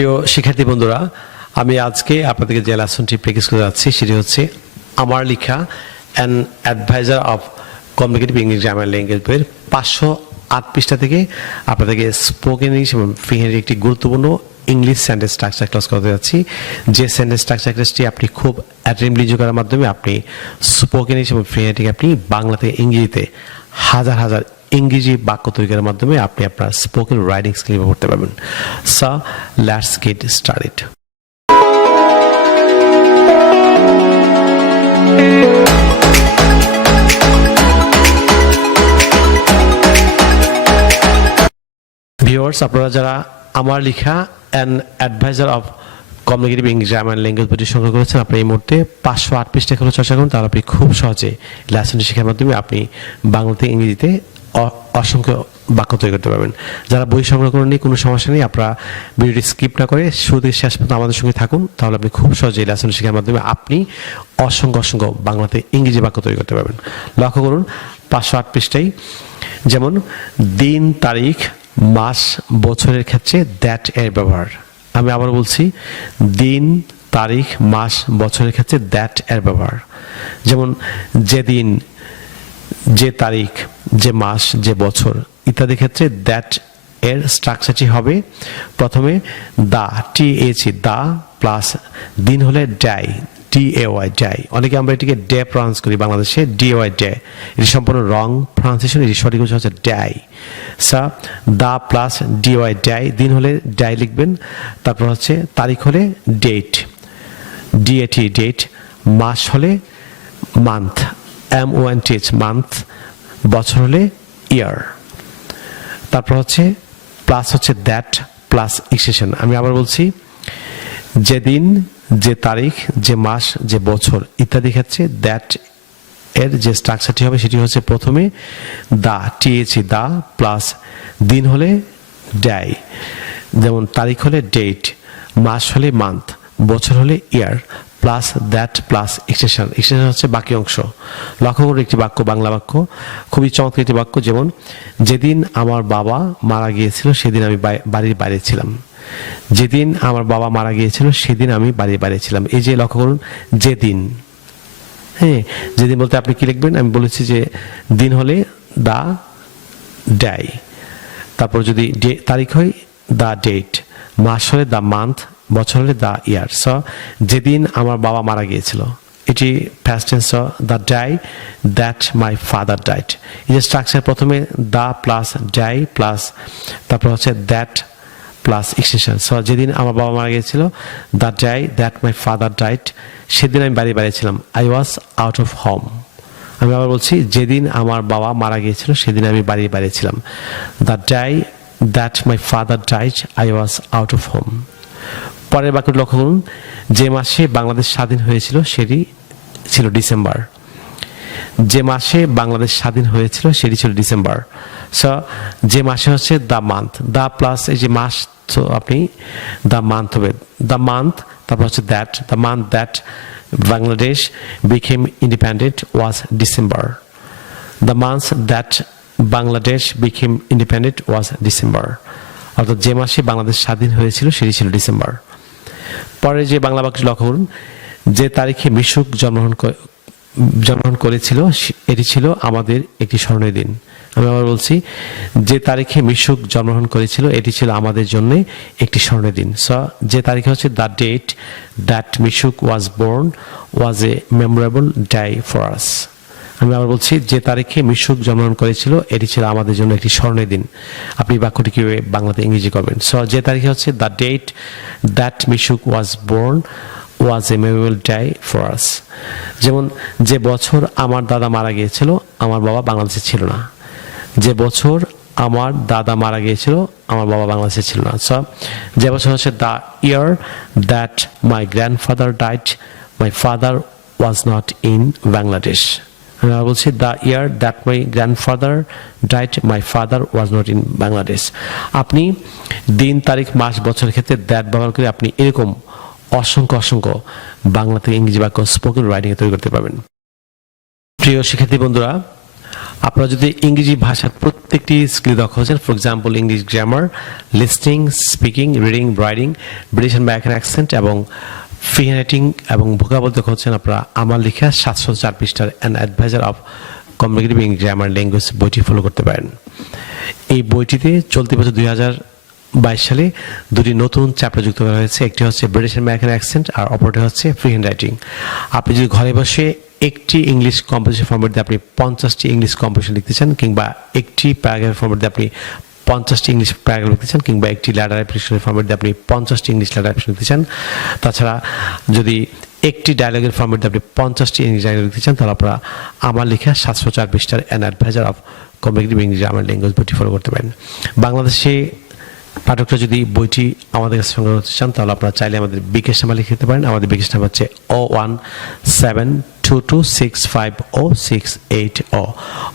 প্রিয় শিক্ষার্থী বন্ধুরা, আমি আজকে আপনাদেরকে যে লেসনটি প্র্যাকটিস করে যাচ্ছি সেটি হচ্ছে আমার লেখা an adviser of communicative English grammar language বইয়ের 508 পৃষ্ঠা থেকে আপনাদেরকে স্পোকেন ইংলিশ এবং ফ্রি হ্যান্ডের একটি গুরুত্বপূর্ণ ইংলিশ সেন্টেন্স স্ট্রাকচার ক্লাস করতে যাচ্ছি। যে সেন্টেন্স স্ট্রাকচার ক্লাসটি আপনি খুব অ্যাটেন্টিভলি করার মাধ্যমে আপনি স্পোকেন ইংলিশ এবং ফ্রি হ্যান্ডকে আপনি বাংলা থেকে ইংরেজিতে হাজার হাজার ইংরেজি বাক্য তৈরি করার মাধ্যমে আপনি আপনার স্পোকেন রাইটিং স্কিল করতে পারবেন। So let's get started. Viewers, আপনারা যারা আমার লেখা an adviser of communicative English grammar language বইটি সংগ্রহ করেছেন, আপনি এই মুহূর্তে 508 পৃষ্ঠা করে চর্চা করুন। তাহলে আপনি খুব সহজে লেসনটি শেখার মাধ্যমে আপনি বাংলাতে ইংরেজিতে অসংখ্য বাক্য তৈরি করতে পারবেন। যারা বই সংগ্রহ করেন নিয়ে কোনো সমস্যা নেই, আপনারা ভিডিওটি স্কিপ না করে শুরু থেকে শেষ পর্যন্ত আমাদের সঙ্গে থাকুন। তাহলে আপনি খুব সহজে লেসনটি শেখার মাধ্যমে আপনি অসংখ্য বাংলাতে ইংরেজি বাক্য তৈরি করতে পারবেন। লক্ষ্য করুন 508 পৃষ্ঠায় যেমন দিন, তারিখ, মাস, বছরের ক্ষেত্রে দ্যাট এর ব্যবহার। আমি আবার বলছি, দিন, তারিখ, মাস, বছরের ক্ষেত্রে দ্যাট এর ব্যবহার। যেমন যেদিন, যে তারিখ, যে মাস, যে বছর ইত্যাদি ক্ষেত্রে দ্যাট এর স্ট্রাকচারটি হবে প্রথমে দা, TH, দা প্লাস দিন হলে ডাই, DAY, ডাই। অনেকে আমরা এটিকে ডে প্রনাউন্স করি বাংলাদেশে, DAY, ডে। এটি সম্পূর্ণ রং প্রনাউন্সিয়েশন, এটি সঠিক হচ্ছে ডাই। সা দা প্লাস DAY, ডাই। দিন হলে ডাই লিখবেন, তারপর হচ্ছে তারিখ হলে ডেট, DAT, ডেট। মাস হলে মান্থ, MONTH, মান্থ। বছর হলে ইয়ার। তারপর হচ্ছে প্লাস হচ্ছে দ্যাট প্লাস এক্সটেনশন। আমি আবার বলছি, যেদিন, যে তারিখ, যে মাস, যে বছর ইত্যাদি ক্ষেত্রে দ্যাট এর যে স্ট্রাকচারটি হবে সেটি হচ্ছে প্রথমে দা, TH, দা প্লাস দিন হলে ডাই, যেমন তারিখ হলে ডেট, মাস হলে মান্থ, বছর হলে ইয়ার plus that plus extension. Extension হচ্ছে বাকি অংশ। লক্ষ্য করুন একটি বাক্য, বাংলা বাক্য, খুবই চমৎকার একটি বাক্য। যেমন যেদিন আমার বাবা মারা গিয়েছিল সেদিন আমি বাড়ির বাইরে ছিলাম। যেদিন আমার বাবা মারা গিয়েছিল সেদিন আমি বাড়ির বাইরে ছিলাম। এই যে লক্ষ্য করুন, যেদিন, হ্যাঁ, যেদিন বলতে আপনি কি লিখবেন? আমি বলেছি যে দিন হলে দা ডাই, তারপর যদি তারিখ হয় দা ডেট, মাস হলে দা মান্থ, বছর হলে দা ইয়ার। সো যেদিন আমার বাবা মারা গিয়েছিল এটি first tense, the day that my father died. এই যে স্ট্রাকচার, প্রথমে দা প্লাস ডাই প্লাস তারপর হচ্ছে দ্যাট প্লাস এক্সটেনশন। সো যেদিন আমার বাবা মারা গিয়েছিল, the day that my father died, সেদিন আমি বাড়ি ছিলাম। I was out of home. আমি আবার বলছি, যেদিন আমার বাবা মারা গিয়েছিল সেদিন আমি বাড়ি ছিলাম। The day that my father died, I was out of home. পরের বাক্যটি লক্ষ্য করুন, যে মাসে বাংলাদেশ স্বাধীন হয়েছিল সেটি ছিল ডিসেম্বর। যে মাসে বাংলাদেশ স্বাধীন হয়েছিল সেটি ছিল ডিসেম্বর। সো যে মাসে হচ্ছে দ্য মান্থ, দ্য প্লাস এই যে মাস, তো আপনি দ্য মান্থ হবে দ্য মান্থ, তারপর হচ্ছে that, the month that Bangladesh became independent was December. The month that Bangladesh became independent was December. অর্থাৎ যে মাসে বাংলাদেশ স্বাধীন হয়েছিল সেটি ছিল ডিসেম্বর। পরে যে বাংলা বাক্যটি লক্ষ্য করুন, যে তারিখে মিশুক জন্মগ্রহণ করেছিল এটি ছিল আমাদের একটি স্মরণীয় দিন। আমি আবার বলছি, যে তারিখে মিশুক জন্মগ্রহণ করেছিল এটি ছিল আমাদের জন্য একটি স্মরণীয় দিন। সো যে তারিখে হচ্ছে the date that Mishuk was born was a memorable day for us. আমি আবার বলছি, যে তারিখে মিশুক জন্মগ্রহণ করেছিল এটি ছিল আমাদের জন্য একটি স্মরণীয় দিন। আপনি বাক্যটি কিভাবে বাংলাতে ইংরেজি করবেন? সো যে তারিখে হচ্ছে the date that Mishuk was born was a memorable day for us. যেমন যে বছর আমার দাদা মারা গিয়েছিল আমার বাবা বাংলাদেশে ছিল না। যে বছর আমার দাদা মারা গিয়েছিল আমার বাবা বাংলাদেশে ছিল না। সো যে বছর হচ্ছে the year that my grandfather died, my father was not in Bangladesh. আমি বলছি, the year that my grandfather died, my father was not in Bangladesh. আপনি দিন, তারিখ, মাস, বছরের ক্ষেত্রে দ্যাট ব্যবহার করে আপনি এরকম অসংখ্য বাংলা থেকে ইংরেজি বাক্য স্পোকেন রাইটিং তৈরি করতে পারবেন। প্রিয় শিক্ষার্থী বন্ধুরা, আপনারা যদি ইংরেজি ভাষার প্রত্যেকটি স্কিল দক্ষ হচ্ছেন, for example English grammar, listening, speaking, reading, writing, British and American accent এবং ফ্রি হ্যান্ডরাইটিং এবং ভোকাবুলারি দক্ষ হচ্ছেন, আপনারা আমার লেখা 704 পৃষ্ঠার an adviser of communicative English grammar language বইটি ফলো করতে পারেন। এই বইটিতে চলতি বছর 2022 সালে দুটি নতুন চ্যাপ্টার যুক্ত করা হয়েছে। একটি হচ্ছে ব্রিটিশ আমেরিকান অ্যাকসেন্ট আর অপরটি হচ্ছে ফ্রি হ্যান্ড রাইটিং। আপনি যদি ঘরে বসে একটি ইংলিশ কম্পোজিশন ফরম্যাট দিয়ে আপনি 50টি ইংলিশ কম্পোজিশন লিখতে চান, কিংবা একটি প্যারাগ্রাফ ফরম্যাট দিয়ে আপনি 50টি ইংলিশ প্যারাগ্রাফ লিখতে চান, কিংবা একটি ল্যাডার অ্যাপ্লিকেশনের ফরম্যাট দিয়ে আপনি 50টি ইংলিশ ল্যাডার অ্যাপ্লিকেশন লিখতে চান, তাছাড়া যদি একটি ডায়লগের ফরম্যাট দিয়ে আপনি 50টি ইংলিশ ডায়লগ লিখতে চান, তাহলে আপনারা আমার লেখা 704 পৃষ্ঠার an adviser of communicative English grammar language বইটি ফলো করতে পারেন। বাংলাদেশে পাঠকরা যদি বইটি আমাদের কাছে সংগ্রহ করতে চান, তাহলে আপনারা চাইলে আমাদের বিকাশ নাম্বার লিখে দিতে পারেন। আমাদের বিকাশ নাম্বার হচ্ছে 01722650680,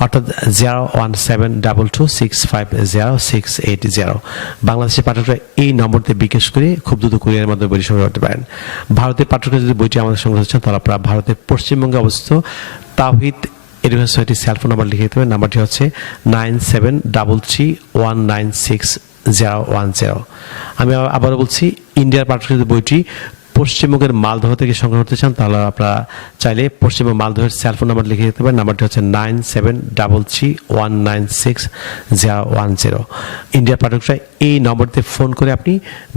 অর্থাৎ 01722650680। বাংলাদেশের পাঠকরা এই নম্বরতে বিকাশ করে খুব দ্রুত কুরিয়ারের মাধ্যমে বইটি সংগ্রহ করতে পারেন। ভারতের পাঠকরা যদি বইটি আমাদের সংগ্রহ করতে চান, তাহলে আপনারা ভারতের পশ্চিমবঙ্গে অবস্থিত তাওহিদ এডুকেশন সোসাইটির সেলফোন নাম্বার লিখে দিতে হবে। নাম্বারটি হচ্ছে 9733196010। আমি আবারও বলছি, ইন্ডিয়ার পাঠক যদি বইটি পশ্চিমবঙ্গের মালদহ থেকে সংগ্রহ করতে চান, তাহলে আপনারা চাইলে পশ্চিমবঙ্গ মালদহের সেলফোন নাম্বার লিখে দিতে পারেন। নাম্বারটি হচ্ছে 9733196010। ইন্ডিয়ার পাঠকরা এই নম্বরতে ফোন করে আপনি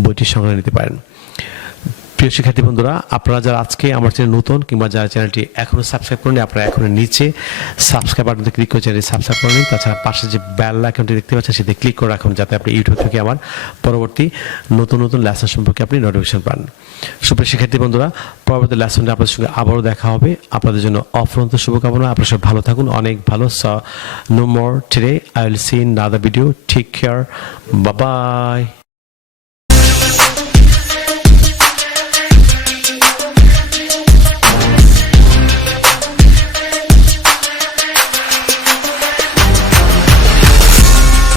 বইটি সংগ্রহ নিতে পারেন। প্রিয় শিক্ষার্থী বন্ধুরা, আপনারা যারা আজকে আমার চ্যানেল নতুন কিংবা যারা চ্যানেলটি এখনও সাবস্ক্রাইব করেনি, আপনারা এখনও নিচে সাবস্ক্রাইব বাটনটি ক্লিক করে চ্যানেলটি সাবস্ক্রাইব করে নিন। তাছাড়া পাশে যে বেল আইকনটি দেখতে পাচ্ছেন সেটি ক্লিক করে রাখুন, যাতে আপনি ইউটিউব থেকে আমার পরবর্তী নতুন নতুন লেসন সম্পর্কে আপনি নোটিফিকেশন পান। সুপ্রিয় শিক্ষার্থী বন্ধুরা, পরবর্তী লেসনটা আপনাদের সঙ্গে আবারও দেখা হবে। আপনাদের জন্য অফুরন্ত শুভকামনা। আপনারা সব ভালো থাকুন, অনেক ভালো। No more today, I will see in other video. Take care, bye by.